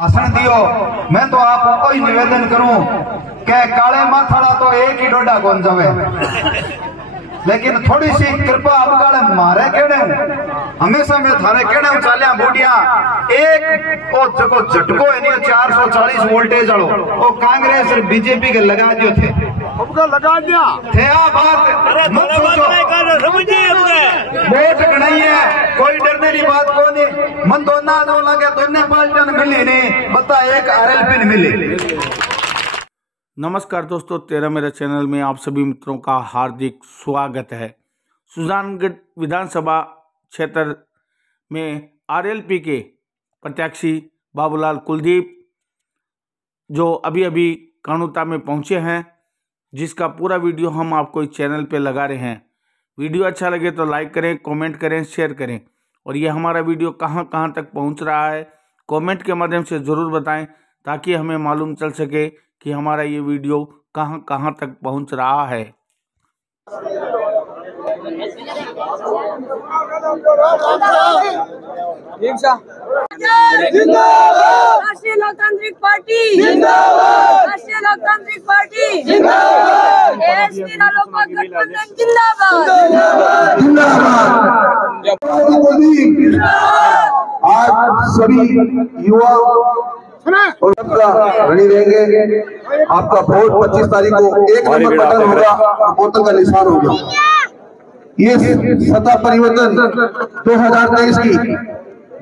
भाषण दियो। मैं तो आपको कोई निवेदन करूं कि काले माथाड़ा तो एक ही डोडा कौन जावे, लेकिन थोड़ी सी कृपा आप काले मारे केड़े हमेशा में थारे केड़े चालिया बूढ़िया एक ओ जको झटको है 440 वोल्टेज वालो ओ कांग्रेस और बीजेपी के लगा दियो थे, सबको लगा दिया थे। आ बात मत सोचो, वोट गणाई है, कोई डरने की बात को नहीं। मन दोना दो लगे दोनों पार्टियां मिली नहीं, बता एक आरएलपी मिली। नमस्कार दोस्तों, तेरा मेरा चैनल में आप सभी मित्रों का हार्दिक स्वागत है। सुजानगढ़ विधानसभा क्षेत्र में आरएलपी के प्रत्याशी बाबूलाल कुलदीप जो अभी अभी कानूता में पहुंचे हैं, जिसका पूरा वीडियो हम आपको इस चैनल पे लगा रहे हैं। वीडियो अच्छा लगे तो लाइक करें, कमेंट करें, शेयर करें, और ये हमारा वीडियो कहां कहां तक पहुंच रहा है कमेंट के माध्यम से ज़रूर बताएं, ताकि हमें मालूम चल सके कि हमारा ये वीडियो कहां कहां तक पहुंच रहा है। राष्ट्रीय लोकतांत्रिक पार्टी जिंदाबाद, राष्ट्रीय लोकतांत्रिक पार्टी जिंदाबाद, एसपी लोकमत गठबंधन जिंदाबाद। आज सभी युवा और सबका ऋणी रहेंगे। आपका वोट 25 तारीख को एक नंबर बटन होगा और बोतल का निशान होगा। ये सत्ता परिवर्तन 2023 की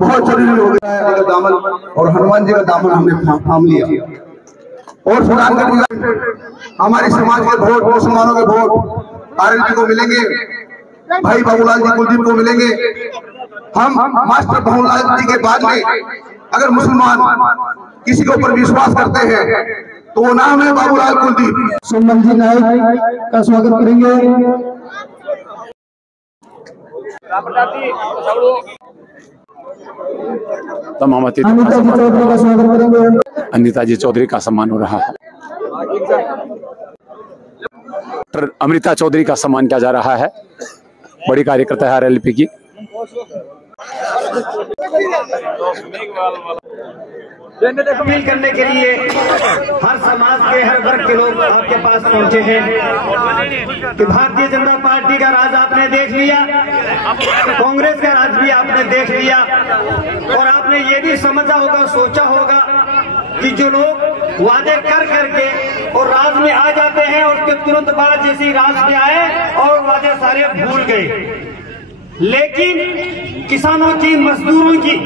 बहुत जरूरी हो गया है। दामन और हनुमान जी का दामन हमने थाम लिया, और सुजानगढ़ हमारे समाज के वोट, मुसलमानों के वोट आरएलपी को मिलेंगे, भाई बाबूलाल जी कुलदीप को मिलेंगे। हम मास्टर बाबूलाल जी के बाद में अगर मुसलमान किसी के ऊपर विश्वास करते हैं तो वो नाम है बाबूलाल कुलदीप। सुमन जी नायक का स्वागत करेंगे। तमाम अतिथि अनिता जी चौधरी का स्वागत करेंगे। अनिता जी चौधरी का सम्मान हो रहा है। अमृता चौधरी का सम्मान किया जा रहा है, बड़ी कार्यकर्ता है आरएलपी की। शामिल करने के लिए हर समाज के हर वर्ग के लोग आपके पास पहुंचे हैं कि भारतीय जनता पार्टी का राज आपने देख लिया, कांग्रेस का राज भी आपने देख लिया, और आपने ये भी समझा होगा, सोचा होगा कि जो लोग वादे कर करके और राज में आ जाते हैं और उसके तुरंत बाद जैसे राज में आए और वादे सारे भूल गए। लेकिन किसानों की, मजदूरों की,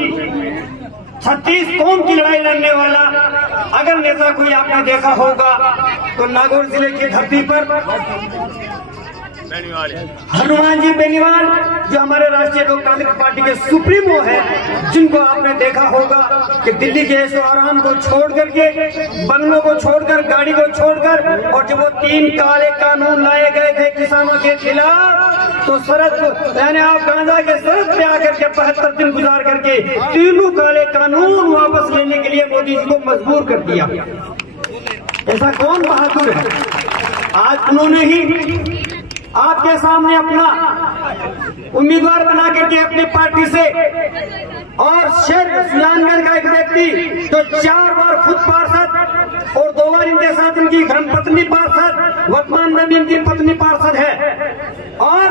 36 कौम की लड़ाई लड़ने वाला अगर नेता कोई आपने देखा होगा तो नागौर जिले की धरती पर हनुमान जी बेनीवाल जो हमारे राष्ट्रीय लोकतांत्रिक पार्टी के सुप्रीमो है, जिनको आपने देखा होगा कि दिल्ली के ऐशो आराम को छोड़ करके, बंगलों को छोड़कर, गाड़ी को छोड़कर, और जब वो 3 काले कानून लाए गए थे किसानों के खिलाफ, तो सरहद यानी आप गांजा के सरहद पे आकर के 72 दिन गुजार करके 3 काले कानून वापस लेने के लिए मोदी जी को मजबूर कर दिया। ऐसा कौन बहादुर है? आज उन्होंने ही आपके सामने अपना उम्मीदवार बना करके अपनी पार्टी से, और शहर सुजानगढ़ का एक व्यक्ति जो 4 बार खुद पार्षद और 2 बार इनके साथ इनकी धर्मपत्नी पार्षद, वर्तमान में भी इनकी पत्नी पार्षद है, और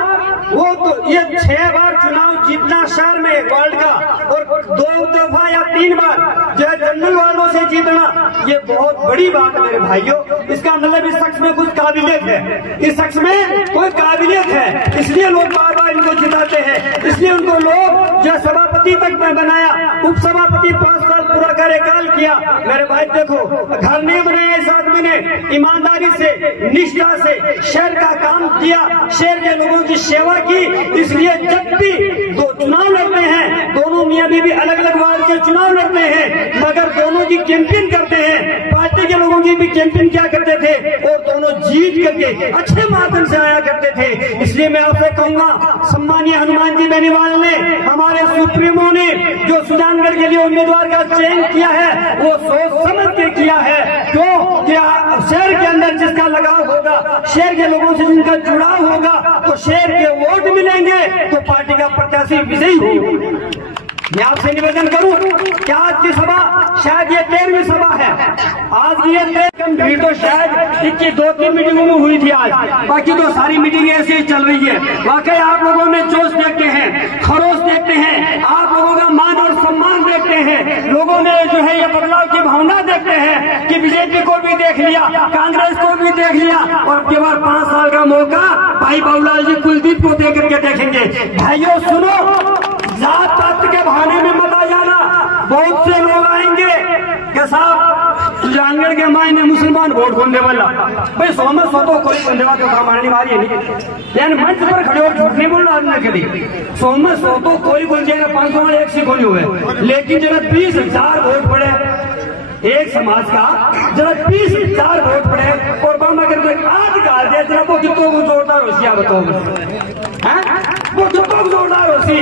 वो तो ये 6 बार चुनाव जीतना शहर में वर्ल्ड का, और 2 दफा या 3 बार जो है जनरल वालों से जीतना, ये बहुत बड़ी बात है मेरे भाइयों। इसका मतलब इस शख्स में कुछ काबिलियत है, इस शख्स में कोई काबिलियत है, इसलिए लोग बार बार इनको जिताते हैं, इसलिए उनको लोग जो सभापति तक में बनाया, उप सभापति 5 साल पूरा कार्यकाल किया। मेरे भाई देखो, घर नहीं बनाया इस आदमी ने, ईमानदारी से, निष्ठा से शहर का काम किया, शहर के लोगों की सेवा की। इसलिए जब भी 2 चुनाव लड़ते हैं, दोनों मियां बीवी अलग अलग वार्ड के चुनाव लड़ते हैं, मगर दोनों की कैंपेन करते हैं, पार्टी के लोगों की भी कैंपेन क्या करते थे, और दोनों जीत करके अच्छे माध्यम से आया करते थे। इसलिए मैं आपसे कहूंगा, सम्मानीय हनुमान जी बेनीवाल ने, हमारे सुप्रीमो ने जो सुजानगढ़ के लिए उम्मीदवार का चयन किया है, वो सोच समझ के किया है, तो क्या शहर के अंदर जिसका लगाव होगा, शहर के लोगों से जिनका जुड़ाव होगा, तो शहर के वोट मिलेंगे तो पार्टी का प्रत्याशी विजयी होगा। मैं आपसे निवेदन करूं कि आज की सभा शायद ये 13वीं सभा है। आज की ये 13 भीड़ तो शायद 2-3 मीटिंगों में हुई थी आज, बाकी तो सारी मीटिंग ऐसे ही चल रही है। वाकई आप लोगों में जोश देखते हैं, खरोश देखते हैं, आप लोगों का मान और सम्मान देखते हैं। लोगों ने जो है ये बदलाव की भावना देखते हैं कि बीजेपी को भी देख लिया, कांग्रेस को भी देख लिया, और अब की बार 5 साल का मौका भाई बाबूलाल जी कुलदीप को दे करके देखेंगे। भाइयों सुनो, जात पात के बहाने में मत आ जाना। बहुत से लोग आएंगे कि साहब सुजानगढ़ के मायने मुसलमान वोट खोलने वाला, भाई 100 में 100 तो कोई बंदे का काम आने वाली नहीं, लेकिन मंच पर खड़े और झूठ नहीं बोलना आदमी के लिए। 100 में 100 तो कोई बोल जाएगा, 500 में 1 से कोई हुए, लेकिन जब 20,000 वोट पड़े एक समाज का, जब 20,000 वोट पड़े और बामा करके 8 गाल दे, जरा वो कितों को जोरदार होशिया बताओ, वो कितों को जोरदार होशी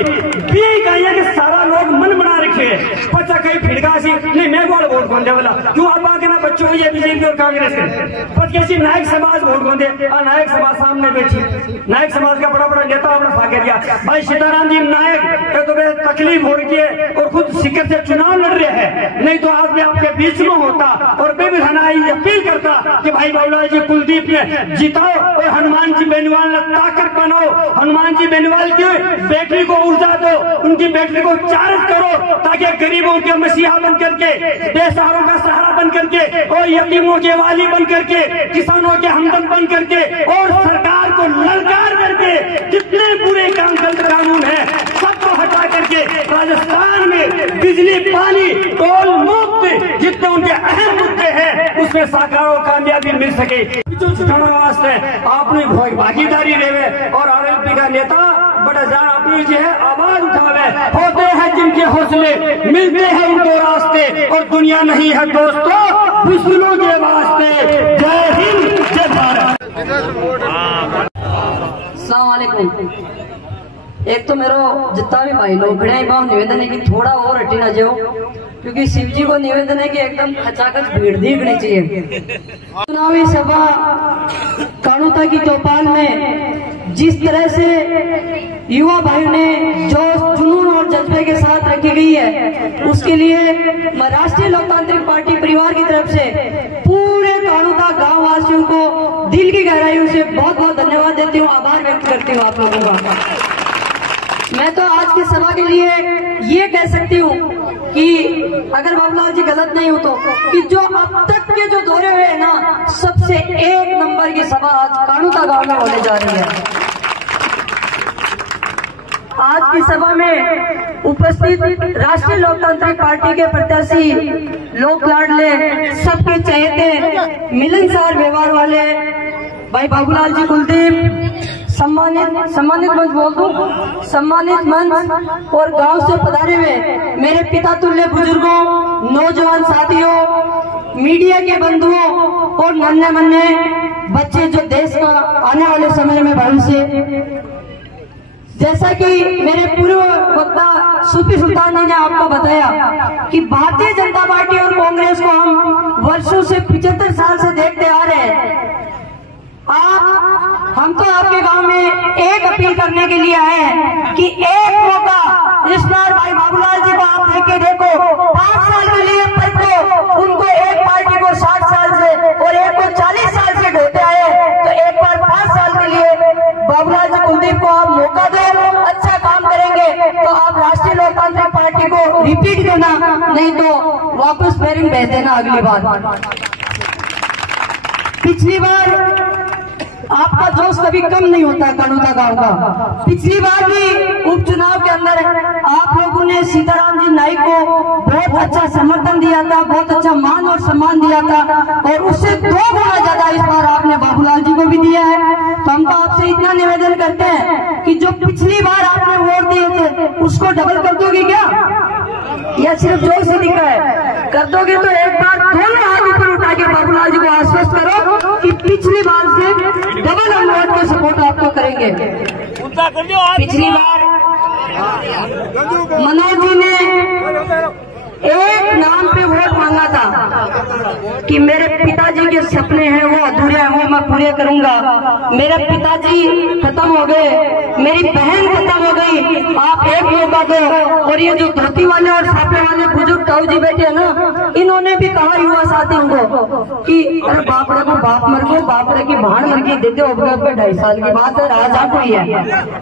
भी कहिए कि सारा लोग मन बना रखे बच्चा कहीं फिड़का सी नहीं, मैं कौन वोट खोलने वाला, क्यों आप आगे ना बच्चों को ये बीजेपी और कांग्रेस के पर कैसी नायक समाज वोट खोल दे। नायक समाज सामने बैठी, नायक समाज का बड़ा बड़ा नेता आपने साके दिया भाई सीताराम जी नायक, तो तकलीफ हो रही है और खुद सिक्कर से चुनाव लड़ रहे हैं, नहीं तो आज मैं आपके बीच में होता और मैं भी अपील करता कि भाई बाबूलाल जी कुलदीप ने जिताओ और हनुमान जी बेनीवाल ने ताकत बनाओ, हनुमान जी बेनीवाल की बैटरी को ऊर्जा दो, उनकी बैटरी को चार्ज करो, ताकि गरीबों के मसीहा बन करके, बेसहारों का सहारा बन करके, और यतीमों के वाली बन करके, किसानों के हमदर्द बन करके, और सरकार को ललकार करके जितने बुरे काम गलत कानून है सबको हटा करके राजस्थान में बिजली पानी टोल मुक्त जितने उनके अहम मुद्दे हैं उसमें साकार और कामयाबी मिल सके। वास्ते आपने भागीदारी देवे और आरएलपी का नेता बड़ा जान अपनी जो है आवाज उठावे, होते हैं जिनके हौसले मिलते हैं उनको रास्ते, और दुनिया नहीं है दोस्तों दुश्मनों के वास्ते। जय हिंद, जय भारत। अस्सलाम वालेकुम। एक तो मेरा जितना भी भाई लोग खड़े हैं निवेदन है कि थोड़ा और हटी ना जाओ, क्योंकि शिव जी को निवेदन है कि एकदम खचाखच भीड़ दिखनी चाहिए। चुनावी सभा कानूता की चौपाल में जिस तरह से युवा भाई ने जो जुनून और जज्बे के साथ रखी गई है, उसके लिए मैं राष्ट्रीय लोकतांत्रिक पार्टी परिवार की तरफ से पूरे कानूता गांव वासियों को दिल की गहराइयों से बहुत बहुत धन्यवाद देती हूँ, आभार व्यक्त करती हूँ आप लोगों का। मैं तो आज की सभा के लिए ये कह सकती हूँ कि अगर बाबूलाल जी गलत नहीं हो तो कि जो अब तक के जो दौरे हुए हैं ना, सबसे 1 नंबर की सभा आज कानूता गांव में होने जा रही है। आज की सभा में उपस्थित राष्ट्रीय लोकतांत्रिक पार्टी के प्रत्याशी, लोक लाडले, सबके चहेते, मिलनसार व्यवहार वाले भाई बाबूलाल जी कुलदीप, सम्मानित मंच बोल दूं, सम्मानित मंच और गांव से पधारे हुए मेरे पिता तुल्य बुजुर्गों, नौजवान साथियों, मीडिया के बंधुओं और नन्हे मन्ने बच्चे जो देश का आने वाले समय में भविष्य, जैसा कि मेरे पूर्व वक्ता सूफी सुल्तान जी ने आपको बताया कि भारतीय जनता पार्टी और कांग्रेस को हम वर्षों से 75 साल से देखते आ रहे हैं। हम तो आपके गांव में एक अपील करने के लिए आए हैं कि एक मौका इस बार भाई बाबूलाल जी को आप लेके देखो, 5 साल के लिए पलटो उनको, एक पार्टी को 60 साल से और एक को 40 साल से ढोते आए, तो एक बार 5 साल के लिए बाबूलाल जी कुलदीप को आप मौका दो, अच्छा काम करेंगे तो आप राष्ट्रीय लोकतांत्रिक पार्टी को रिपीट करना, नहीं तो वापस बैरिंग भेज देना अगली बार। पिछली बार आपका जोश कभी कम नहीं होता कानूता गांव का। पिछली बार भी उपचुनाव के अंदर आप लोगों ने सीताराम जी नाइक को बहुत अच्छा समर्थन दिया था, बहुत अच्छा मान और सम्मान दिया था, और उससे 2 गुना ज्यादा इस बार आपने बाबूलाल जी को भी दिया है। तो हम तो आपसे इतना निवेदन करते हैं कि जो पिछली बार आपने वोट दिए थे उसको डबल कर दोगे क्या, या सिर्फ जोर से दिखा है? कर दोगे तो एक बार दोनों हाथ ऊपर उठा के बाबूलाल जी को आश्वस्त करो कि पिछली बार से डबल हम वोट का सपोर्ट आपको करेंगे। पिछली बार मनोज जी ने एक नाम पे वोट मांगा था, कि मेरे पिताजी के सपने हैं वो अधूरे हैं, वो मैं पूरे करूंगा। मेरे पिताजी खत्म हो गए, मेरी बहन खत्म हो गई, आप एक मौका दो। और ये जो धोती वाले और साफे वाले बुजुर्ग ताऊ जी बैठे हैं ना, इन्होंने भी कहा युवा साथियों को कि अरे बापड़े को बाप मर गो, बापड़े की भाण मर गई, देते हो 2.5 साल की बात है, राजा कोई है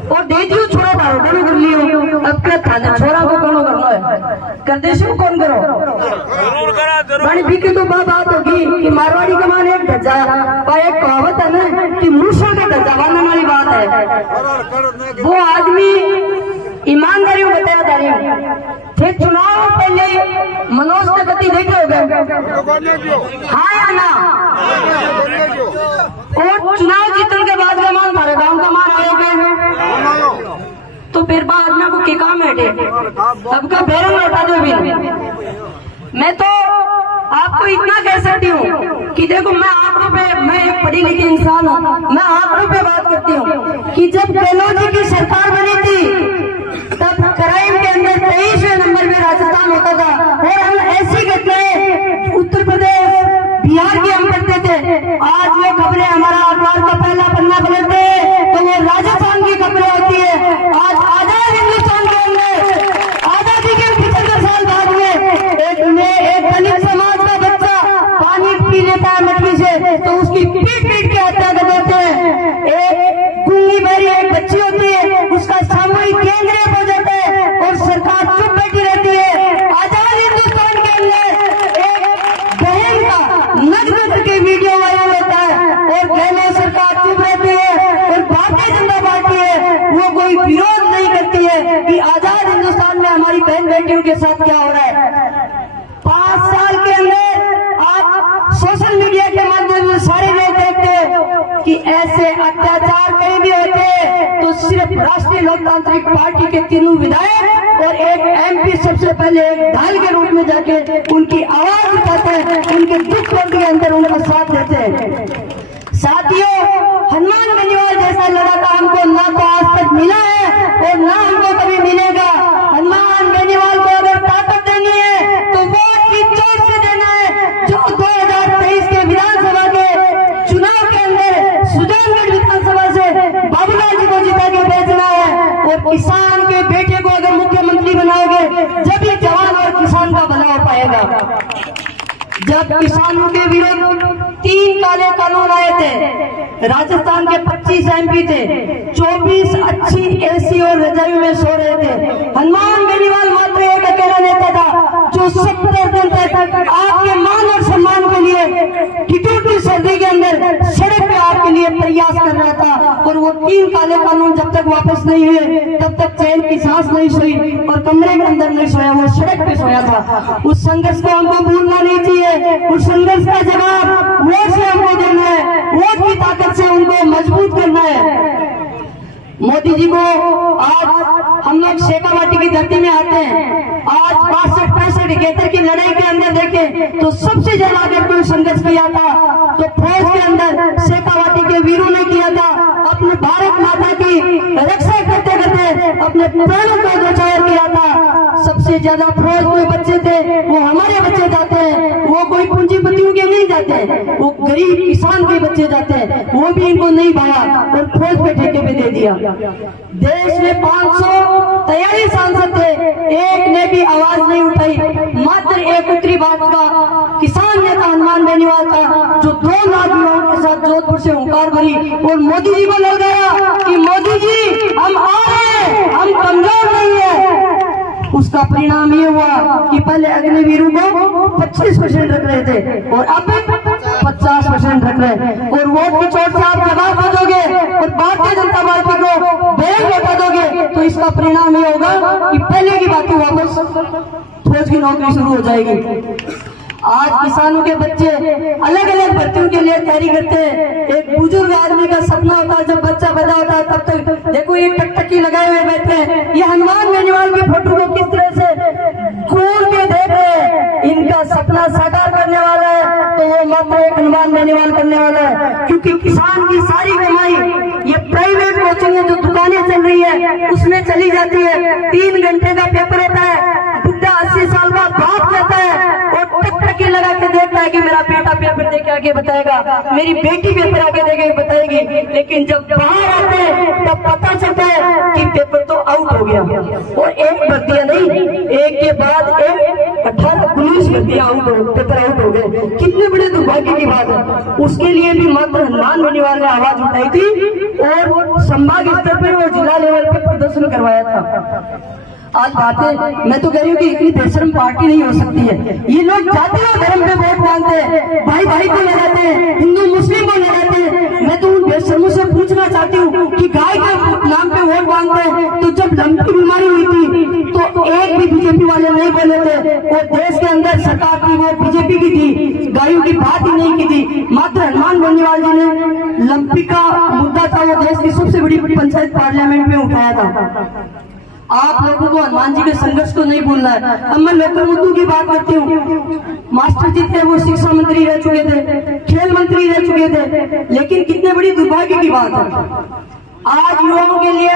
और दे दियो छोरा बारो करो कर लियो। अब क्या थाने छोरा को करो करना है, कर देश को कौन करो बड़ी बिकी तो बात होगी कि मारवाड़ी का मान एक धज्जा एक कहावत है ना कि मूसा का धज्जा बनने वाली बात है। वो आदमी ईमानदारी बताया जा रही थे। चुनाव पहले मनोज के गति देखे हो गए, हाँ या ना? और चुनाव जीतने के बाद का मान हमारे गांव का मान आयोगे तो फिर बाद में को क्या काम है, अब का बैरंग लौटा दो भी। मैं तो आपको इतना कह सकती हूँ कि देखो मैं आंकड़ों पे, मैं एक पढ़ी लिखी इंसान हूँ, मैं आंकड़ों पे बात करती हूँ कि जब गहलोत जी की सरकार बनी थी तब क्राइम के अंदर 23वें नंबर में राजस्थान होता था। और हम ऐसी घटनाएं उत्तर प्रदेश बिहार की हम पढ़ते थे। आज वो खबरें हमारा अखबार का पहला पन्ना पलटते तो वो राजस्थान की खबरें होती है। आज आजाद हिंदुस्तान के अंदर आजादी के 75 साल बाद में एक दलित समाज का बच्चा पानी पी लेता है मटकी से तो उसकी पीट पीट के हत्या कर देते हैं। एक गूंगी बहरी एक बच्ची होती है, उसका सामूहिक केंद्र हो जाता है और सरकार चुप बैठी रहती है। आजाद हिंदुस्तान के अंदर एक बहन का नग्न के वीडियो वायरल होता है और गहलोत सरकार चुप रहती है और भारतीय जनता पार्टी है वो कोई विरोध नहीं करती है कि आजाद हिंदुस्तान में हमारी बहन बेटियों के साथ क्या हो रहा है। 5 साल के अंदर आप सोशल मीडिया के माध्यम से सारे लोग देखते हैं कि ऐसे अत्याचार कहीं भी होते तो सिर्फ राष्ट्रीय लोकतांत्रिक पार्टी के 3 विधायक और एक MP सबसे पहले एक ढाल के रूप में जाके उनकी आवाज उठाते हैं, उनके दुख दर्द के अंदर उनका साथ देते हैं। साथियों, हनुमान बेनीवाल जैसा लड़का हमको ना तो आज तक मिला है और ना हमको कभी मिलेगा। हनुमान बेनीवाल को अगर ताकत देनी है तो वोट की चोट से देना है, जो 2023 के विधानसभा के चुनाव के अंदर सुजानगढ़ विधानसभा से बाबूलाल जी को जिता के भेजना है। और किसान के बेटे को अगर मुख्यमंत्री बनाओगे जब ही जवान और किसान का भला हो पाएगा। जब किसानों के विरुद्ध 3 काले कानून आए थे, राजस्थान के 25 MP थे, 24 अच्छी AC और रजाई में सो रहे थे। हनुमान बेनीवाल मात्र एक अकेला नेता था जो 70 दिन तक आपके मान और सम्मान के लिए ठिठुर सर्दी के अंदर सड़क पे आपके लिए प्रयास कर रहा था। और वो 3 काले कानून जब तक वापस नहीं हुए तब तक चैन की सांस नहीं सोई और कमरे के अंदर नहीं सोया, वो सड़क पे सोया था। उस संघर्ष को हमको भूलना नहीं चाहिए, उस संघर्ष का जवाब वोट से हमको देना है, वोट की ताकत से उनको मजबूत करना है। मोदी जी को आज हम लोग शेखावाटी की धरती में आते हैं, आज 62-65 की लड़ाई के अंदर देखें तो सबसे ज्यादा अगर कोई संघर्ष किया था तो फौज के अंदर शेखावाटी के वीरों ने किया था। अपने भारत माता की रक्षा करते करते अपने प्राणों को न्यौछावर किया था। सबसे ज्यादा फौज में बच्चे थे वो हमारे बच्चे जाते हैं, वो कोई पूंजीपतियों के नहीं जाते, वो गरीब किसान के बच्चे जाते हैं, वो भी इनको नहीं भाया और फौज पे ठेके पे दे दिया। देश में 543 सांसद थे, एक ने भी आवाज नहीं उठाई। मात्र एक उत्तरी भाजपा किसान नेता हनुमान बेनीवाल था जो 2 लाख युवाओं के साथ जोधपुर से हुंकार भरी और मोदी जी को लग गया कि मोदी जी हम आ रहे हैं, हम कमजोर नहीं है। उसका परिणाम ये हुआ कि पहले अग्निवीरों को 25% रख रहे थे और अब 50% रख रहे हैं। और वोट की चोट से आप जवाब दे दोगे और भारतीय जनता पार्टी को बैग लौटा दोगे तो इसका परिणाम ये होगा कि पहले की बातें वापस फौज की नौकरी शुरू हो जाएगी। आज किसानों के बच्चे अलग अलग भर्तियों के लिए तैयारी करते हैं। एक बुजुर्ग आदमी का सपना होता है जब बच्चा पैदा होता है तब तक देखो ये टकटकी लगाए हुए बैठे हैं, ये हनुमान बेनीवाल की फोटो को किस तरह से खोल के देख रहे हैं। इनका सपना साकार करने वाला है तो वो मात्र एक हनुमान बेनीवाल करने वाला है, क्योंकि किसान की सारी कमाई ये प्राइवेट कोचिंग में जो दुकानें चल रही है उसमें चली जाती है। 3 घंटे का पेपर होता है, बुढ़ा 80 साल का बाप कहता है और आके लगा के देखता है कि मेरा बेटा पेपर दे के आगे बताएगा, मेरी बेटी पेपर आगे दे के बताएगी, लेकिन जब बाहर आते हैं तब पता चलता है कि पेपर तो आउट हो गया। और एक भर्तियां नहीं, एक के बाद एक 18-19 भर्तियां पेपर आउट हो गए। कितने बड़े दुर्भाग्य की बात है। उसके लिए भी मात्र हनुमान बेनीवाल ने आवाज उठाई थी और संभाग स्तर पर और जिला लेवल पर प्रदर्शन करवाया था। आज बातें मैं तो कह रही हूँ कि इतनी बेशर्म पार्टी नहीं हो सकती है। ये लोग जाति और धर्म पे वोट मांगते हैं, भाई भाई को लगाते हैं, हिंदू मुस्लिम को लगाते हैं। मैं तो उन बेशर्मों से पूछना चाहती हूँ कि गाय के नाम पे वोट मांगते हैं, तो जब लंपी बीमारी हुई थी तो एक भी बीजेपी वाले नहीं बोले थे, और देश के अंदर सरकार थी वो बीजेपी की थी, गायों की बात ही नहीं की थी। मात्र हनुमान बेनीवाल जी ने लंपी का मुद्दा था, वो देश की सबसे बड़ी पंचायत पार्लियामेंट में उठाया था। आप लोगों को हनुमान जी के संघर्ष को नहीं भूलना है। अब मैं लोकल मुद्दों की बात करती हूँ। मास्टर जी थे, वो शिक्षा मंत्री रह चुके थे, खेल मंत्री रह चुके थे, लेकिन कितने बड़ी दुर्भाग्य की बात है, आज युवाओं के लिए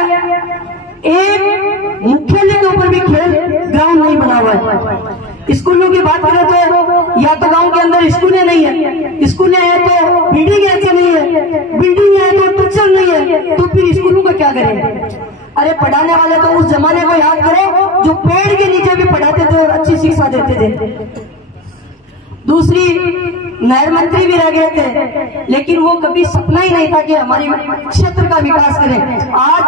एक मुख्यालय के ऊपर भी खेल ग्राउंड नहीं बना हुआ है। स्कूलों की बात करें तो या तो गांव के अंदर स्कूलें नहीं है, स्कूलें हैं तो बिल्डिंग अच्छी नहीं है, बिल्डिंग है तो टीचर नहीं है, तो फिर स्कूलों का क्या करें। अरे पढ़ाने वाले तो उस जमाने को याद करो जो पेड़ के नीचे भी पढ़ाते थे और अच्छी शिक्षा देते थे। दूसरी, नहर मंत्री भी रह गए थे, लेकिन वो कभी सपना ही नहीं था कि हमारे क्षेत्र का विकास करें। आज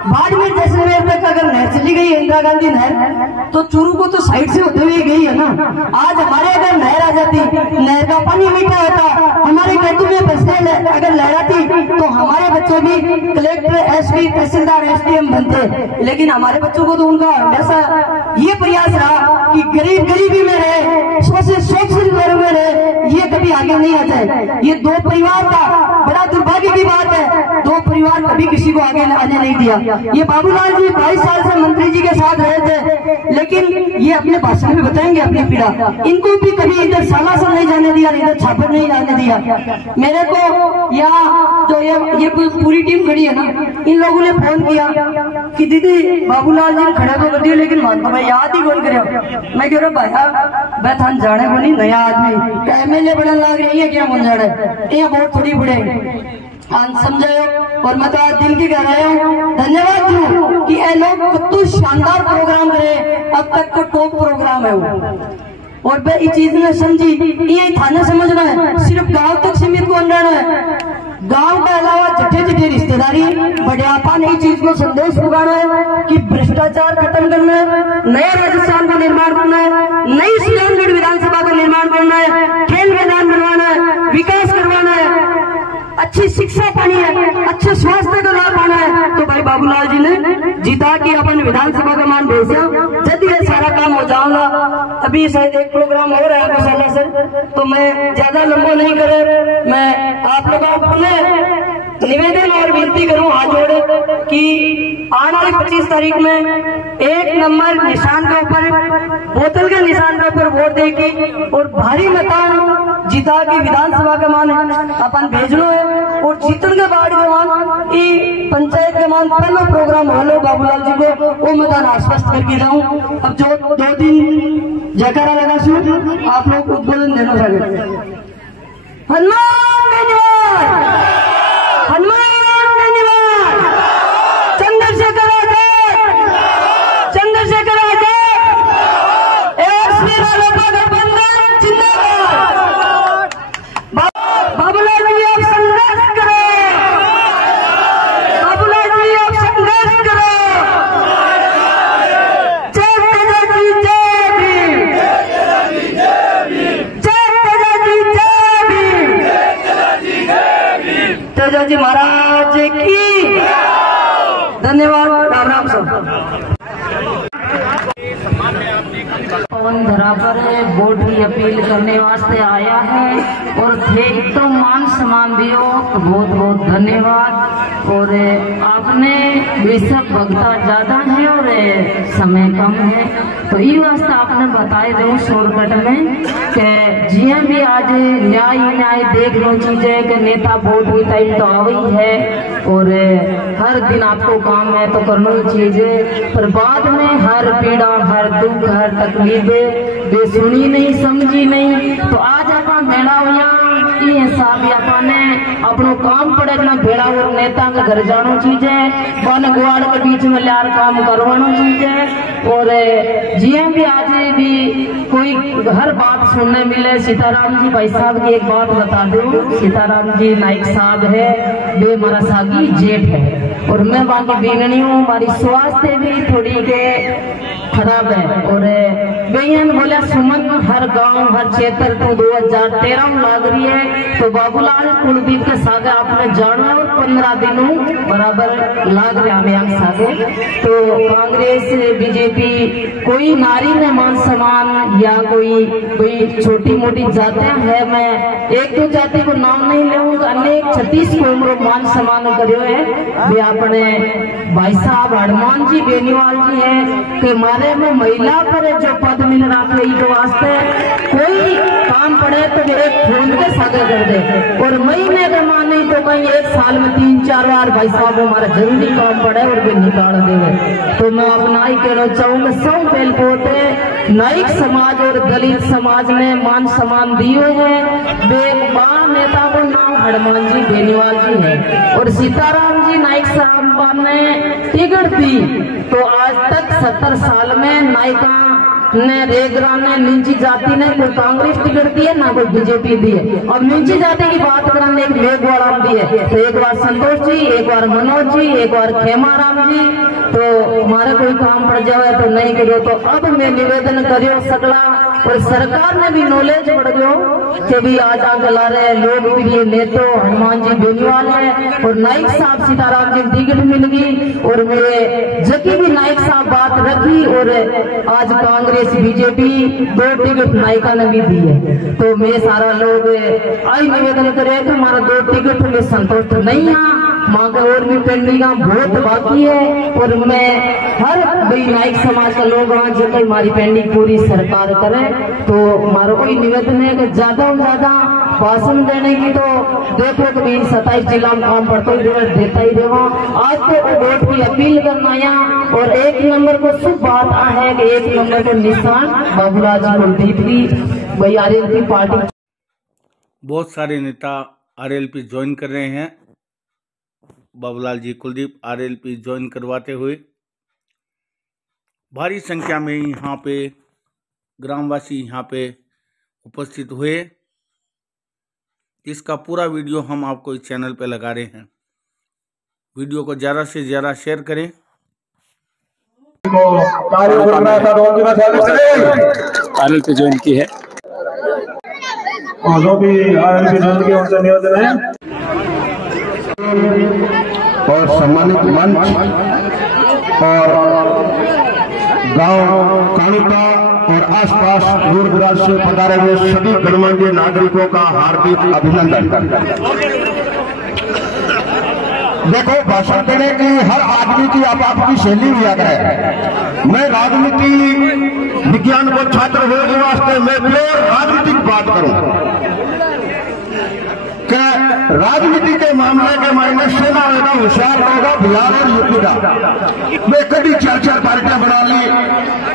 बाड़मेर जैसलमेर तक अगर नहर चली गई है, इंदिरा गांधी नहर, तो चूरू को तो साइड से होते हुए गई है ना। आज हमारे अगर नहर आ जाती, नहर का पानी मीठा होता, हमारे खेतों में फसलें अगर लहराती, तो हमारे बच्चे भी कलेक्टर, एसपी, तहसीलदार, एसडीएम बनते। लेकिन हमारे बच्चों को तो उनका हमेशा ये प्रयास रहा कि गरीब गरीबी में रहे, शोषित घरों में रहे, ये कभी आगे नहीं आ जाए। ये दो परिवार का बड़ा दुर्भाग्य की बात है, दो परिवार कभी किसी को आगे आने नहीं दिया। ये बाबूलाल जी 22 साल से मंत्री जी के साथ रहे थे, लेकिन ये अपने भाषण में बताएंगे अपनी पीड़ा। इनको भी कभी इधर सालासर नहीं जाने दिया, इधर छापर नहीं जाने दिया। मेरे को यहाँ जो ये पूरी टीम खड़ी है ना, इन लोगों ने फोन किया कि दीदी बाबूलाल जी खड़े तो कर दिए, लेकिन मैं याद ही कौन करे। मैं कह रहा भाई बैठान जाने को नहीं, नया आदमी एमएलए बनने लग रही है, क्या मन जाने ये बहुत थोड़ी बुढ़े समझाओ। और मैं तो आज दिल की कह रहा हूँ, धन्यवाद दूं कि ये लोग कितना शानदार प्रोग्राम करे, अब तक का टॉप प्रोग्राम है वो। और मैं इस चीज ने समझी, ये थाने समझना है, सिर्फ गांव तक सीमित कौन रहना है, गांव के अलावा जठे जठे रिश्तेदारी बढ़ियापा नई चीज को संदेश पुगाना है कि भ्रष्टाचार खत्म करना है, नए राजस्थान का निर्माण करना है, नई सुजानगढ़ विधानसभा का निर्माण करना है, खेल मैदान बनवाना है, विकास करवाना है, अच्छी शिक्षा पानी है, अच्छे स्वास्थ्य का लाभ पाना है। तो भाई बाबूलाल जी ने जीता कि अपन विधानसभा का मान भेज दिया, जल्दी ये सारा काम हो जाऊंगा। अभी शायद एक प्रोग्राम हो रहा है मसाला से, तो मैं ज्यादा लंबा नहीं करे, मैं आप लोगों को निवेदन और विनती करूं हाथ जोड़े कि आने वाली 25 तारीख में 1 नंबर निशान के ऊपर, बोतल के निशान के ऊपर वोट देगी और भारी मतदान जीता की विधानसभा का मान अपन भेजो है। और जीतन के बाद के मान पंचायत के मान पहला प्रोग्राम हो बाबूलाल जी को वो मतदान आश्वस्त करके जाऊँ। अब जो 2 दिन जयकारा लगा सू, आप लोग उद्बोधन देना चाहिए। हनुमान बेनीवाल, हनुमान बेनीवाल, चंद्रशेखर आजाद, चंद्रशेखर आजाद, गठबंधन जिंदाबाद। बाबूलाल जी आप संघर्ष करो, बाबूलाल जी आप संघर्ष करो। जय तेजा जी जय भीम, जय तेजा जी जय भीम, तेजा जी महाराज की धन्यवाद। राम राम सब। पवन धरा पर वोट की अपील करने वास्ते आया है और थे तो मान सम्मान दियो, तो बहुत बहुत धन्यवाद। और आपने बेशक भगता ज्यादा है और समय कम है, तो ये वास्ते आपने बताए दो शॉर्टकट में कि जिया भी आज न्याय देख लो चीजें कि नेता वोट हुई टाइम तो आ गई है और हर दिन आपको काम है तो करना ही चाहिए, पर बाद में हर पीड़ा, हर दुख, हर तकलीफें वे सुनी नहीं, समझी नहीं। तो आज आप भेड़ा हुआ ये हिसाब ने अपनो काम पड़े अपना भेड़ा और नेता के घर जानो चीज है, वन गुआड़ के बीच में लार काम करवानो चीज है। और जिये भी आज भी कोई हर बात सुनने मिले। सीताराम जी भाई साहब की एक बात बता दूं, सीताराम जी नाइक साहब है, वे हमारा सागी जेठ है और मैं वहां की बीगनी हूँ, हमारी स्वास्थ्य भी थोड़ी के खराब है। और बेयन बोले सुमन हर गांव हर क्षेत्र तो 2013 में लाग रही है, तो बाबूलाल कुलदीप के सागे आपने जाना और 15 दिनों बराबर लाग रहे हमें सागे। तो कांग्रेस बीजेपी कोई नारी ने मान सम्मान या कोई छोटी मोटी जातियां है, मैं एक दो जाति को नाम नहीं लूंगा, अनेक 36 को मान सम्मान करो है। वे अपने भाई साहब हनुमान जी बेनीवाल जी है कि मारे में महिला पर जो पद मिल रहा है इस वास्ते कोई काम पड़े तो वे एक फोन के सागे कर दे, और महीने के माने तो कहीं एक साल में 3-4 बार भाई साहब हमारा जरूरी काम पड़े और वे निकाल देवे। तो मैं अपना ही कहना चाहूंगा, सब बेल पोते नाइक समाज और दलित समाज ने मान सम्मान दिए हैं। वे बाल नेता को नाम हनुमान जी बेनीवाल जी है और सीताराम जी नाइक साहब ने टिकट दी, तो आज तक 70 साल में नायिका ने रेगरा ने नीची जाति ने कोई कांग्रेस टिकट दी है ना कोई बीजेपी दी है। अब नीची जाति की बात करने एक मेघवाड़ा दी है, तो एक बार संतोष जी, एक बार मनोज जी, एक बार खेमाराम जी, तो हमारे कोई काम पड़ जाए तो नहीं करो। तो अब मैं निवेदन करियो सकला और सरकार ने भी नॉलेज बढ़ गयो कि भी आज आगे ला रहे लोकप्रिय नेता हनुमान जी बेनीवाल है और नाइक साहब सीताराम जी टिकट मिल गई, और मेरे जकी भी नाइक साहब बात रखी और आज कांग्रेस बीजेपी 2 टिकट नायिका ने भी दी है। तो मैं सारा लोग आई निवेदन करे तो हमारा 2 टिकट में संतुष्ट नहीं है, माँ का और भी पेंडिंग बहुत बाकी है। और मैं हर भाई नाइक समाज का लोग जो हमारी पेंडिंग पूरी सरकार करे, तो हमारा कोई निवेदन है कि ज्यादा से ज्यादा भाषण देने की, तो देखो कभी 27 जिला में काम पड़ता ही देता ही रहो। आज तो वोट की अपील करना यहाँ, और 1 नंबर को शुभ बात है कि 1 नंबर को निशान बाबूलाल जी कुलदीप जी भाई आरएलपी पार्टी। बहुत सारे नेता आरएलपी ज्वाइन कर रहे हैं, बाबूलाल जी कुलदीप आरएलपी ज्वाइन करवाते हुए भारी संख्या में यहाँ पे ग्रामवासी यहाँ पे उपस्थित हुए। इसका पूरा वीडियो हम आपको इस चैनल पे लगा रहे हैं, वीडियो को ज़्यादा से ज़्यादा शेयर करें। आरएलपी ज्वाइन की है और जो भी आरएलपी ज्वाइन की उनसे निवेदन है और सम्मानित मंच और गांव कानुका और आसपास दूर दराज से पधारे हुए सभी गणमान्य नागरिकों का हार्दिक अभिनंदन। देखो, भाषण देने की हर आदमी की आप आपकी शैली हुआ है। मैं राजनीति विज्ञान को छात्र होने वास्ते मैं प्योर राजनीतिक बात करूं कि राजनीति के मामले के मायने सेना होगा, होशियार होगा, बिहार और यूपी का मैं कभी 4-4 पार्टियां बना ली।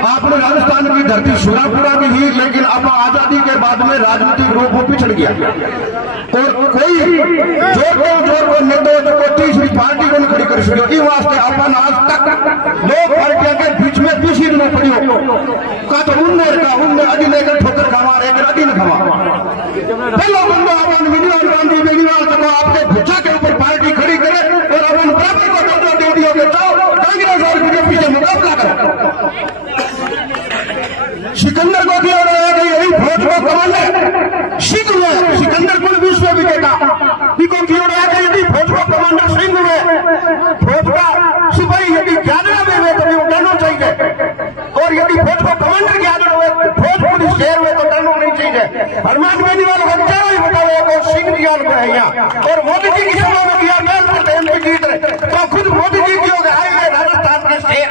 आपने राजस्थान की धरती सुरापुरा की हुई, लेकिन अब आजादी के बाद में राजनीतिक रूप वो पिछड़ गया और कोई जोर को निर्दोष को तीसरी पार्टी को नहीं खड़ी कर सके। वास्ते अपन आज तक 2 पार्टियों के बीच में पीछे न पड़ियो का तो उनने अड़ी लेकर ठोकर खावा एक अड़ी न खावा। पहला बंदा अपन बेनीवाल को आपके भुजा के ऊपर पार्टी खड़ी करे और अपन बराबर को दर्जा दे दियो कि जाओ कांग्रेस और बीजेपी से मुकाबला करो। सिकंदर को दिया गया कि यही भोज को कमांडर सिंह हुए, सिकंदर कुल विश्व विजेता को किया गया कि यदि भोज को कमांडर सिंह हुए, भोज का सिपाही यदि ज्ञान में हुए तो उठाना चाहिए, और यदि भोज को कमांडर ज्ञान हुए, भोज पुलिस शेर हुए तो डरना नहीं चाहिए। हनुमान बेनीवाल को चारों ही बताओ को सिंह दिया है यहाँ, और मोदी जी की सभा में किया गया जीत रहे तो खुद मोदी जी की हो गए राजस्थान के शेर।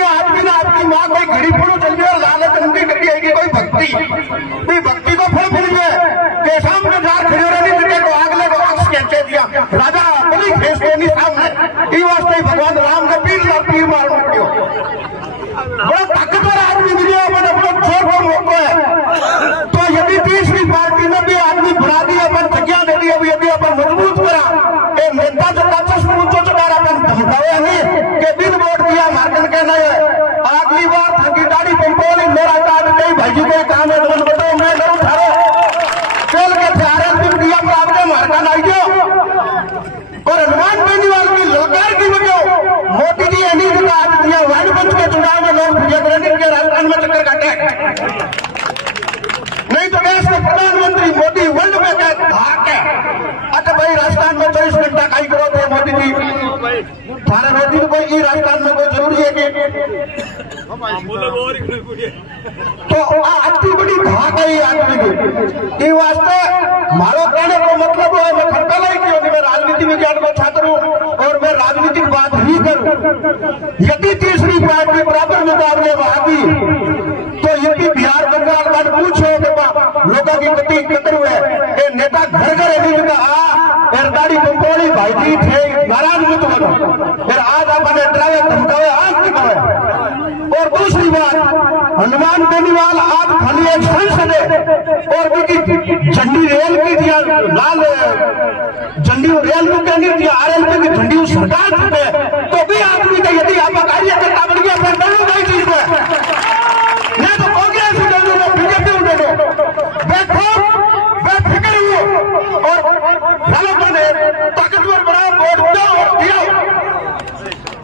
आदमी ने आपकी माँ कोई घड़ी फोड़ो चल गया, लालच उनकी गड्डी आएगी कोई भक्ति को फल मिल गए के सामने जार खड़े रहने को आगले को अक्स कहते दिया। ई वास्ते भगवान राम का पीर मार पड़ियो बड़ा ताकतवर आदमी मिलियो अपना छोट मौका है। तो यदि तीसरी पार्टी में भी आदमी बढ़ा दिया अपन जगह दे दी अभी यदि अपन मजबूत करा ए नेता जो काचस मुंचो चढ़ा अपन धमकावे हमें के बिन वोट दिया मार्कन कहना है अगली बार थकी दाढ़ी पंपोली मेरा कार्ड नहीं भाई को काम है तुम बताओ मैं करूं थारो कल के थारे तुम दिया पर आपने मार्कन आई और हनुमान बेनीवाल की ललकार की वजह मोदी जी अनिल का आज दिया वाणिपंच के चुनाव में लोग विजय के राजस्थान में चक्कर काटे नहीं तो देश के प्रधानमंत्री मोदी वर्ल्ड में क्या भाग है। अच्छा भाई राजस्थान में 24 घंटा काई करो थे मोदी जी थाने मोदी को कोई राजस्थान में कोई जरूरी है कि तो आती बड़ी भाग है आदमी की वास्ते मारो कहने को मतलब है मैं खड़का नहीं क्योंकि मैं राजनीति विज्ञान का छात्र हूँ और मैं राजनीतिक बात ही करूँ। यदि तीसरी पार्टी बराबर मुकाबले में आती तो यूपी बिहार बंगाल बाद पूछो लोगों की गति कतर हुए ये नेता घर घर दाढ़ी पंपोली भाई जी थे नाराज मत बनो फिर आज अपने ड्राइवर धमकावे आज निकले। और दूसरी बात हनुमान बेनीवाल आप खाली एक सांसद है और झंडी रेल की दिया लाल झंडी रेल में कहनी दिया RLP की झंडी सरकार छुटे तो भी आदमी का यदि आप कार्यकर्ता बन गया फिर डरो नहीं चीज नहीं तो कांग्रेस उठो बीजेपी उठो बेफिक्र हुए और ने ताकतवर बड़ा वोट दिया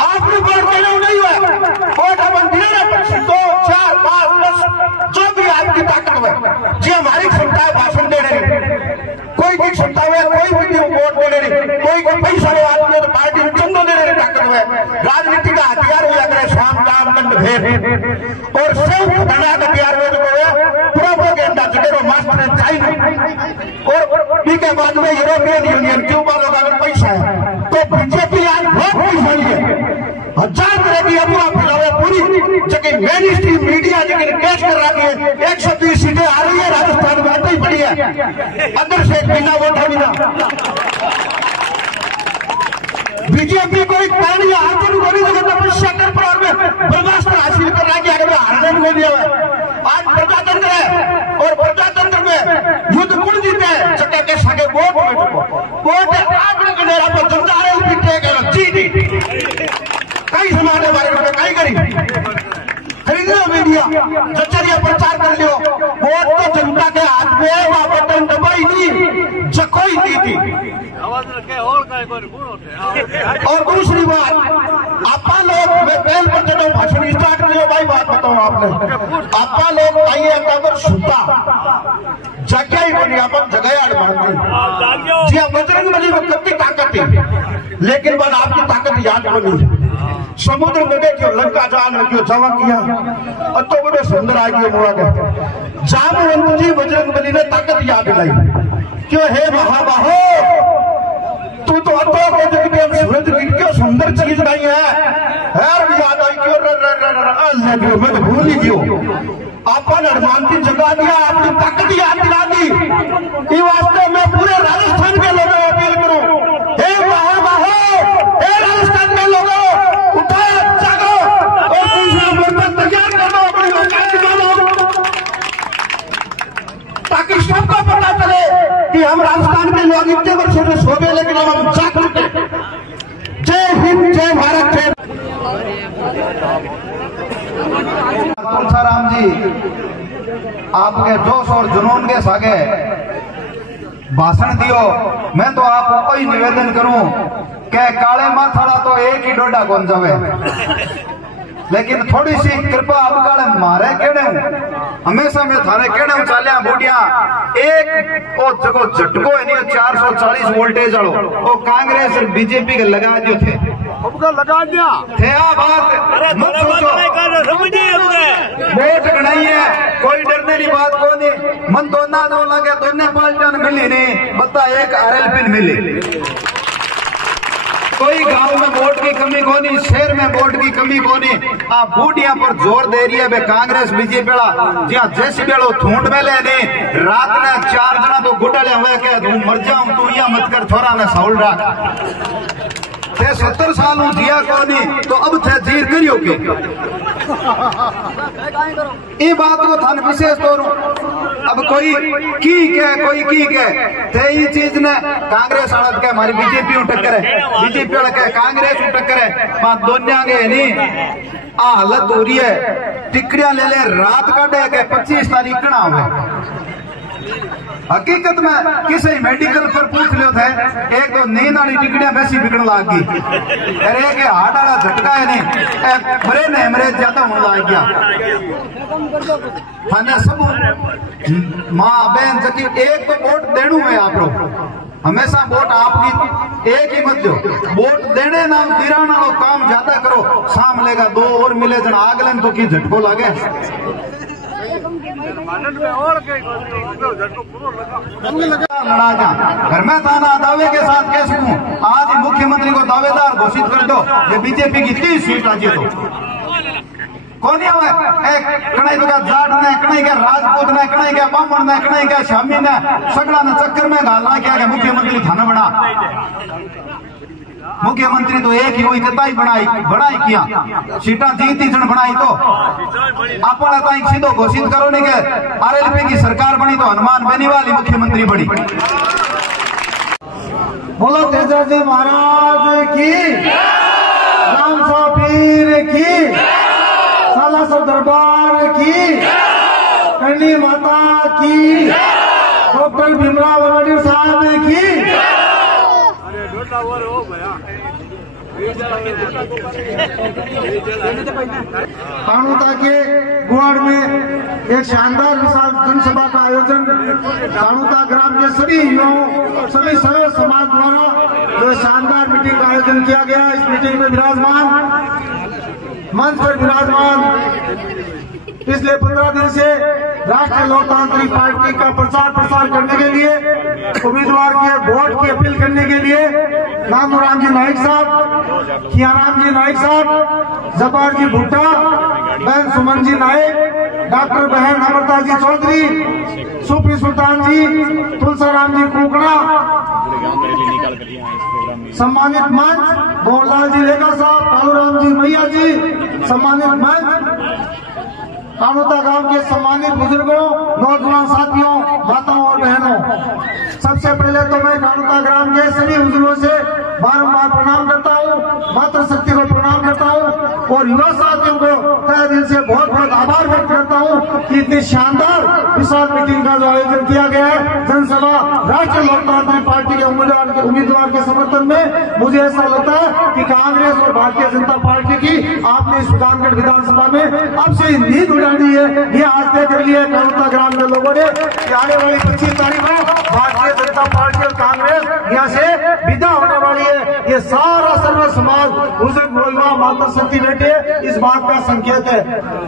आपने वोट देना नहीं हुआ वोट अपन दिया 2 4 5 10 जो भी आपकी ताकत है जी हमारी क्षमता है भाषण दे रही कोई की क्षमता है कोई भी वोट दे रही कोई पैसा आदमी तो पार्टी में चंदो दे रही ताकत है राजनीति का हथियार हुआ करे शाम दाम दंड भेद और सब खतरनाक हथियार हुए प्रोपेगेंडा जगह मास्टर चाइना और पी के बाद में यूरोपियन यूनियन क्यूबा लोग अगर पैसा है तो बीजेपी आज बहुत पैसा है 1000 तरह की अफवाह फैलावे पूरी जगह मेन स्ट्रीम मीडिया जगह कैच कर रही है 120 सीटें आ रही है राजस्थान में आते ही पड़ी है अंदर से बिना वोट बिना बीजेपी को एक कारण या आर्थिक गोली जगह तपस्या कर पर में बर्दाश्त हासिल कर रहा है कि अगर हारने में दिया आज प्रजातंत्र है और प्रजातंत्र में युद्ध कुण जीते हैं जगह के सगे वोट आपने गनेरा पर जनता RLP के जी कई समाज के बारे में कई करी खरीद लो मीडिया जचरिया प्रचार कर लियो वोट तो जनता के हाथ में बटन दबाई नहीं जकोई दी थी। और दूसरी बात आपा लोग मैं पहल पर जब भाषण स्टार्ट कर लियो भाई बात बताऊं आपने आपा लोग आइए अगर सुता जगह ही बनी अपन जगह अड़बाती जी बजरंग बली में कितनी ताकत है लेकिन बस आपकी ताकत याद बनी समुद्र में देखियो लंका जाल रखियो जवा किया तो बड़े सुंदर आ गया मोड़ा गया जामवंत जी बजरंग बली ने ताकत याद लाई क्यों हे महाबाहो तू तो सूरज क्यों सुंदर चीज नहीं है याद आई क्यों मैं तो भूल ही क्यों अपन हनुमान की जगह दिया आपकी ताकत याद दिला दी वास्ते मैं पूरे राजस्थान के लोगों को अपील करूं हे महाबाहो हे राजस्थान के लोगों ताकि सबको पता चले कि हम राजस्थान के लोग इतने वर्षों से सो गए लेकिन अब हम जाग चुके। जय हिंद जय भारत जय तुलसाराम जी आपके जोश और जुनून के सागे भाषण दियो मैं तो आपको कोई निवेदन करूं कि काले माथाड़ा तो एक ही डोडा कौन जावे लेकिन थोड़ी सी कृपा आप काले मारे केड़े हमेशा मैं थारे केड़े चालिया बूढ़िया एक ओ जगो झटको है नहीं 440 वोल्टेज वालो वो कांग्रेस और बीजेपी के लगा दियो थे लगा दिया थे बात मत सोचो वोट गणाई है कोई डरने की बात को नहीं मन दोना दो लगे दोने पार्टियां मिली नहीं बता एक RLP मिली कोई गांव में वोट की कमी को नहीं शहर में वोट की कमी को नहीं आप बूढ़िया पर जोर दे रही है कांग्रेस बीजेपी जहाँ जैसी बेड़ो थूंड में ले नहीं रात ने 4 जना तो गुटले हुए के तू मर जाऊं तू या मत कर छोरा ने साउल रख थे 70 साल जिया कोनी तो अब थे जीर करियो के ये बात को थान विशेष तौर अब कोई की थे ये चीज ने कांग्रेस वाला के हमारी बीजेपी टक्कर है, बीजेपी वाला के कांग्रेस टक्कर है, बात दोनों के नहीं आ हालत हो रही है। टिकड़ियां ले ले रात काटे के 25 तारीख कना हुए। हकीकत में किसी मेडिकल पर पूछ लियो थे एक तो नींद वाली टिकड़ियां वैसी बिकने लग गई, अरे के हार्ट वाला झटका है नहीं ब्रेन हेमरेज ज्यादा होने लग गया। थाने सब माँ बहन सकी एक तो वोट देनू है आप लोग, हमेशा वोट आपकी एक ही मत दो, वोट देने ना दिराना तो काम ज्यादा करो, शाम लेगा 2 और मिले जन आगलन तो की झटको लगे। घर में थाना दावे के साथ कह सकूं आज मुख्यमंत्री को दावेदार घोषित कर दो ये बीजेपी की 30 सीट राज्य तो कौन कणाई तो जाट ने कणाई के राजपूत ने कणाई के बामण ने कणाई के शामी ने सगड़ा ने चक्कर में घालना क्या मुख्यमंत्री थाना बना। मुख्यमंत्री तो एक ही हुई कताई बनाई किया सीटा जीती जन बनाई तो अपना ताई सीधो घोषित करो नहीं के आरएलपी की सरकार बनी तो हनुमान बेनीवाल मुख्यमंत्री बनी। बोलो तेजाजी महाराज की, राम सापीर की, साला सो दरबार की, करनी माता की, डॉक्टर भीमराव अम्बेडकर साहब की। कानूता के गुआड़ में एक शानदार विशाल जनसभा का आयोजन कानूता ग्राम के सभी युवाओं सभी सर्व समाज द्वारा जो शानदार मीटिंग का आयोजन किया गया। इस मीटिंग में विराजमान मंच पर विराजमान पिछले 15 दिन से राष्ट्रीय लोकतांत्रिक पार्टी का प्रचार प्रसार करने के लिए उम्मीदवार के वोट की अपील करने के लिए नामूराम जी नाइक साहब, खियाराम जी नाइक साहब, जब्बार जी भुट्टा, बहन सुमन जी नाइक, डॉक्टर बहन अमृता जी चौधरी, सुप्री सुल्तान जी, तुलसाराम जी कुकड़ा, सम्मानित मंच मोहनलाल जी लेगा साहब, कालूराम जी मैया जी, सम्मानित मंच कानूता गांव के सम्मानित बुजुर्गों, नौजवान साथियों, माताओं और बहनों, सबसे पहले तो मैं कानूता ग्राम के सभी बुजुर्गों से बारंबार प्रणाम करता हूँ, मातृ शक्ति को प्रणाम करता हूँ और युवा साथियों को तहे दिल से बहुत बहुत आभार व्यक्त करता हूँ कि इतनी शानदार विशाल मीटिंग का जो आयोजन किया गया है जनसभा राष्ट्रीय लोकतांत्रिक पार्टी के उम्मीदवार के समर्थन में। मुझे ऐसा लगता है कि कांग्रेस और भारतीय जनता पार्टी की आपने सुजानगढ़ विधानसभा में अब से नींद उड़ानी है, ये आज तय कर लिया है कानूता ग्राम के लोगों ने कि आने वाली 25 तारीख को भारतीय जनता पार्टी और कांग्रेस यहाँ से विदा होने वाली है। ये सारा सर्व समाज बुजुर्ग युवा माता शक्ति बैठे इस बात का संकेत है।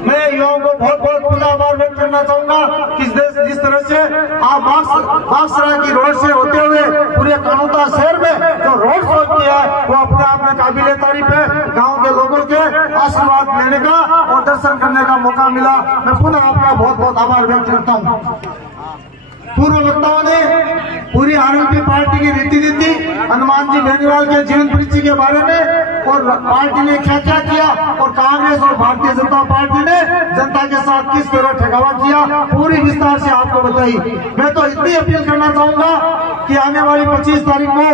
मैं युवाओं को बहुत बहुत खुला आभार व्यक्त करना चाहूंगा कि जिस तरह से आप बागसराय की रोड से होते हुए पूरे कानूता शहर में जो रोड शो किया है वो अपने आप में काबिले तारीफ है। गाँव के लोगों के आशीर्वाद लेने का और दर्शन करने का मौका मिला। मैं पुनः आपका बहुत बहुत आभार व्यक्त करता हूँ। पूर्व वक्ताओं ने पूरी आरएलपी पार्टी की रीति नीति, हनुमान जी बेनीवाल के जीवन परिचय के बारे में और पार्टी ने क्या क्या किया और कांग्रेस और भारतीय जनता पार्टी ने जनता के साथ किस तरह ठगावा किया पूरी विस्तार से आपको बताई। मैं तो इतनी अपील करना चाहूंगा कि आने वाली 25 तारीख को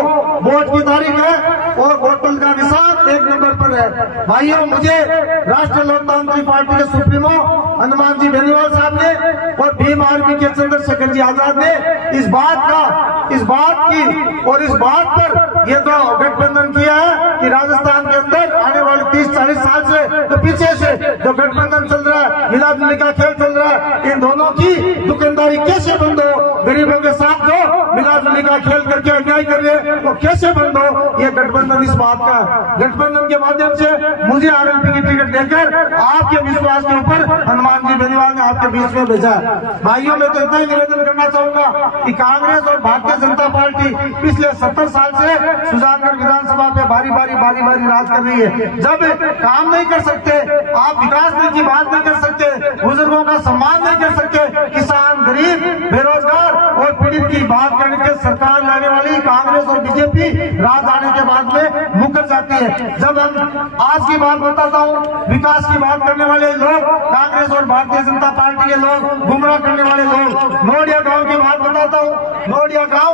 वोट की तारीख है और वोटल का निशान 1 नंबर पर है। भाइयों, मुझे राष्ट्रीय लोकतांत्रिक पार्टी के सुप्रीमो हनुमान जी बेनीवाल साहब ने और भीम आर्मी के चंद्रशेखर जी आजाद ने इस बात पर ये तो गठबंधन किया है कि राजस्थान के अंदर आने वाले 30-40 साल से तो पीछे से जो गठबंधन चल रहा है, मिलाजुली का खेल चल रहा है, इन दोनों की दुकानदारी कैसे बंद हो, गरीबों के साथ जो मिलाजुली का खेल करके अन्याय कर रहे हैं वो कैसे बंद हो, ये गठबंधन इस बात का है। गठबंधन के माध्यम से मुझे आरएलपी की टिकट देकर आपके विश्वास के ऊपर हनुमान जी बेनीवाल ने आपके बीच में भेजा है। भाइयों, मैं तो इतना ही निवेदन करना चाहूंगा कि कांग्रेस और भारतीय जनता पार्टी पिछले 70 साल से सुजानगढ़ विधानसभा पे बारी बारी राज कर रही है। जब काम नहीं कर सकते, आप विकास की बात नहीं कर सकते, बुजुर्गों का सम्मान नहीं कर सकते, किसान, गरीब, बेरोजगार और पीड़ित की बात करने के सरकार लाने वाली कांग्रेस और बीजेपी राज आने के बाद में मुख्य अंदर जाती है। जब हम आज की बात बताता हूँ, विकास की बात करने वाले लोग, कांग्रेस और भारतीय जनता पार्टी के लोग, गुमराह करने वाले लोग, नोडिया गांव की बात बताता हूँ। नोडिया गांव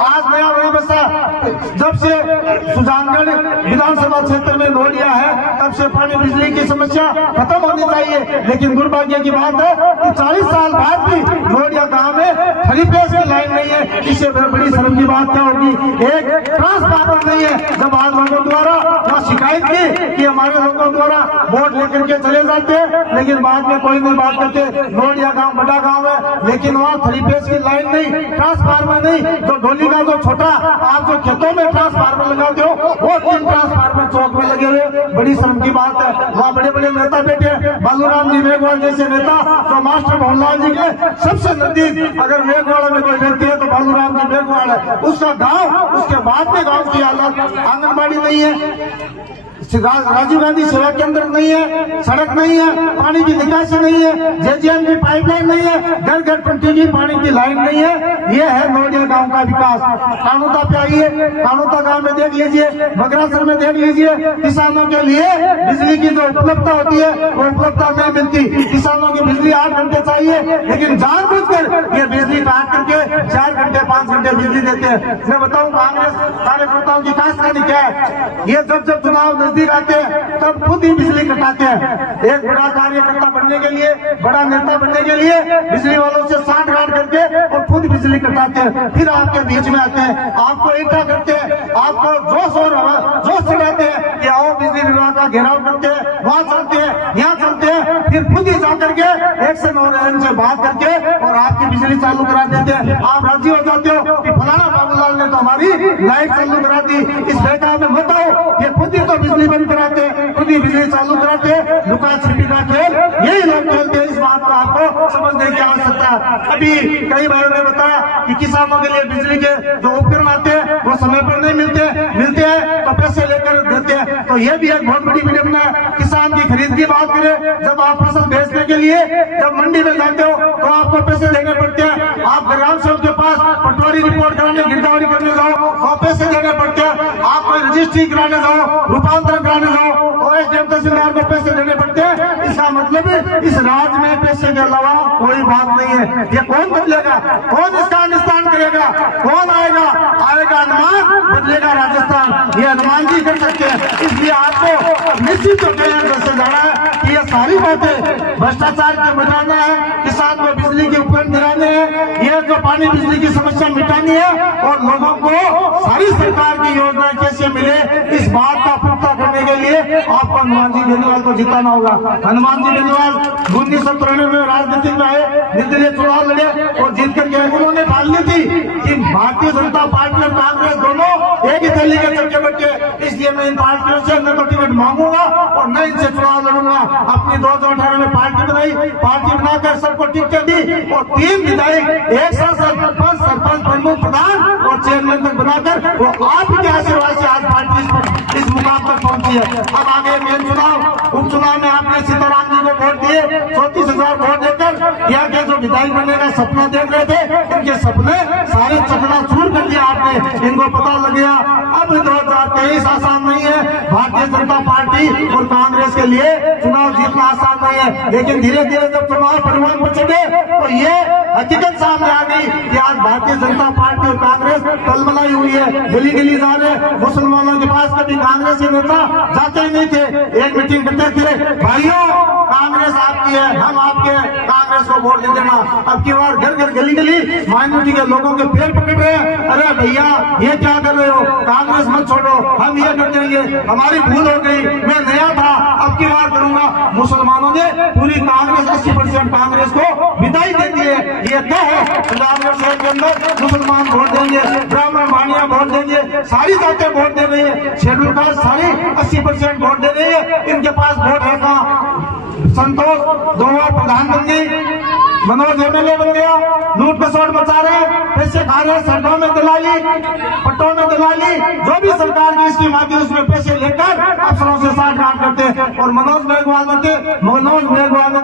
आज नया नहीं बसा, जब से सुजानगढ़ विधानसभा क्षेत्र में नोडिया है तब से पानी बिजली की समस्या खत्म होनी चाहिए। लेकिन दुर्भाग्य की बात है कि 40 साल बाद भी नोडिया गांव में खरी पेश की लाइन नहीं है। इससे बड़ी शर्म की बात क्या होगी? एक ट्रांसफार्मर नहीं है। जब आज लोगों द्वारा वहाँ शिकायत की कि हमारे लोगों द्वारा वोट लेकर के चले जाते हैं, लेकिन बाद में कोई नहीं बात करते। नोडिया गांव बड़ा गांव है, लेकिन वहाँ खरी पेश की लाइन नहीं, ट्रांसफार्मर नहीं। तो डोली का जो छोटा आप जो खेतों में ट्रांसफार्मर लगाते हो, वो 3 ट्रांसफार्मर चौक में लगे हुए, बड़ी शर्म की बात है। वहाँ बड़े बड़े नेता बैठे, बालूराम जी मेघवाल जैसे नेता, तो मास्टर भवनलाल जी के सबसे नजदीक अगर मेघवाड़ा में कोई व्यक्ति है तो बालूराम जी मेघवाल है। उसका गांव, उसके बाद में गांव की हालत, आंगनबाड़ी नहीं है, राजीव गांधी सेवा केंद्र नहीं है, सड़क नहीं है, पानी की निकासी नहीं है, जेजीएम की पाइपलाइन नहीं है, घर घर कंटिन्यू पानी की लाइन नहीं है। ये है नोडिया गांव का विकास। कानूता पे आइए, कानूता गांव में देख लीजिए, बगरासर में देख लीजिए, किसानों के लिए बिजली की जो उपलब्धता होती है वो उपलब्धता नहीं मिलती। किसानों की बिजली 8 घंटे चाहिए, लेकिन जानबूझकर ये बिजली काट करके 4 घंटे 5 घंटे बिजली देते हैं। मैं बताऊं कांग्रेस कार्यकर्ताओं की खास कहानी क्या है? ये जब चुनाव नजदीक आते हैं तब खुद ही बिजली कटाते हैं। एक बड़ा कार्यकर्ता बनने के लिए, बड़ा नेता बनने के लिए बिजली वालों से सांठ-गांठ करके और खुद बिजली कटाते हैं। फिर आपके बीच में आते हैं, आपको इकट्ठा करते हैं, आपको जोश चढ़ाते हैं कि आओ बिजली विभाग का घेराव करते हैं, वहां चलते हैं, यहाँ चलते हैं, फिर खुद ही जाकर के एक्शन और एन से बात करके और आपकी बिजली चालू करा देते हैं। आप राजी हो जाते हो कि फलाना बाबूलाल ने तो हमारी लाइट चालू करा दी। इस बेटा में मत आओ, ये खुद ही तो बिजली बंद कराते हैं, खुद ही बिजली चालू कराते हैं। लुका छिपी का खेल यही लोग खेलते हैं। इस बात को आपको समझने की आवश्यकता है। अभी कई भाइयों ने बताया कि किसानों के लिए बिजली के जो उपकरण आते हैं वो समय पर नहीं मिलते हैं तो पैसे लेकर देते हैं। तो ये भी एक बहुत बड़ी विडंबना है। किसान की खरीद की बात करें, जब आप फसल बेचने के लिए जब मंडी में जाते हो तो आपको पैसे देने पड़ते हैं। आप ग्राम सेवक के पास पटवारी रिपोर्ट कराने, गिरदावरी करने जाओ तो पैसे देने पड़ते हैं। आप कोई रजिस्ट्री कराने जाओ, रूपांतरण कराने जाओ और तहसीलदार को पैसे देने पड़ते हैं। इसका मतलब इस राज्य में पैसे के अलावा कोई बात नहीं है। ये कौन बदलेगा? कौन इसका निस्तारण करेगा? कौन आएगा? हनुमान, बदलेगा राजस्थान। ये हनुमान जी कर सकते हैं। इसलिए आपको निश्चित होकर से जाना है कि ये सारी बातें भ्रष्टाचार को मिटाना है, किसान को बिजली के उपकरण दिलाने हैं, ये जो पानी बिजली की समस्या मिटानी है और लोगों को सारी सरकार की योजनाएं कैसे मिले, इस बात का पुख्ता करने के लिए आपको हनुमान जी बेनीवाल को जिताना होगा। हनुमान जी बेनीवाल 1993 में राजनीति में आए, निर्दलीय चुनाव लड़े और जीत कर गए। उन्होंने ठान ली थी कि भारतीय जनता पार्टी और कांग्रेस दोनों एक ही थैली के चलके बच्चे, इसलिए मैं इन पार्टियों से न तो टिकट मांगूंगा और न इनसे चुनाव लड़ूंगा। अपनी 2018 में पार्टी बनाई, पार्टी बनाकर सबको टिकट दी और 3 विधायक, 1 सांसद, 5 सरपंच, प्रमुख, प्रधान और चेयरमैन तक बनाकर वो आपके आशीर्वाद से आज पार्टी इस मुकाम पर पहुंची है। अब आगे मेन चुनाव, उपचुनाव में आपने सीताराम जी को वोट दिए, 34,000 वोट देकर यहाँ के जो विधायक बनने का सपना देख रहे थे, उनके सपने सारे चकनाचूर कर दिया आपने। इनको पता लग गया अब 2023 आसान नहीं है। भारतीय जनता पार्टी और कांग्रेस के लिए चुनाव जीतना आसान नहीं है, लेकिन धीरे धीरे जब चुनाव परिणाम पर चले तो ये हकीकत सामने आ गई कि आज भारतीय जनता पार्टी और कांग्रेस तलमलाई हुई है, गली गली जा रहे। मुसलमानों के पास कभी कांग्रेस के नेता जाते ही नहीं थे, एक मीटिंग करते थे, भाइयों कांग्रेस आपकी है, हम आपके, कांग्रेस को वोट दे देना। अब की बार घर घर गली गली माइनॉरिटी के लोगों के पैर पकड़ रहे हैं, अरे भैया ये क्या कर रहे हो, कांग्रेस मत छोड़ो, हम ये कर देंगे, हमारी भूल हो गई, मैं नया था, अब की बार करूंगा। मुसलमानों ने पूरी कांग्रेस 80% कांग्रेस को विदाई दे दी है। ये क्या है? पंजाब शहर के अंदर मुसलमान वोट देंगे, ब्राह्मण भानिया वोट देंगे, सारी जातें वोट दे रही है, शेड्यूल कास्ट सारी 80% वोट दे रही है। इनके पास वोट है कहाँ? संतोष 2 बार प्रधानमंत्री, मनोज एमएलए बन गया, लूट खसोट मचा रहे, पैसे खा रहे, सड़कों में दलाली, पट्टों में दलाली, जो भी सरकार की स्कीम आती है उसमें पैसे लेकर अफसरों से सांठ-गांठ करते हैं। और मनोज मेघवाल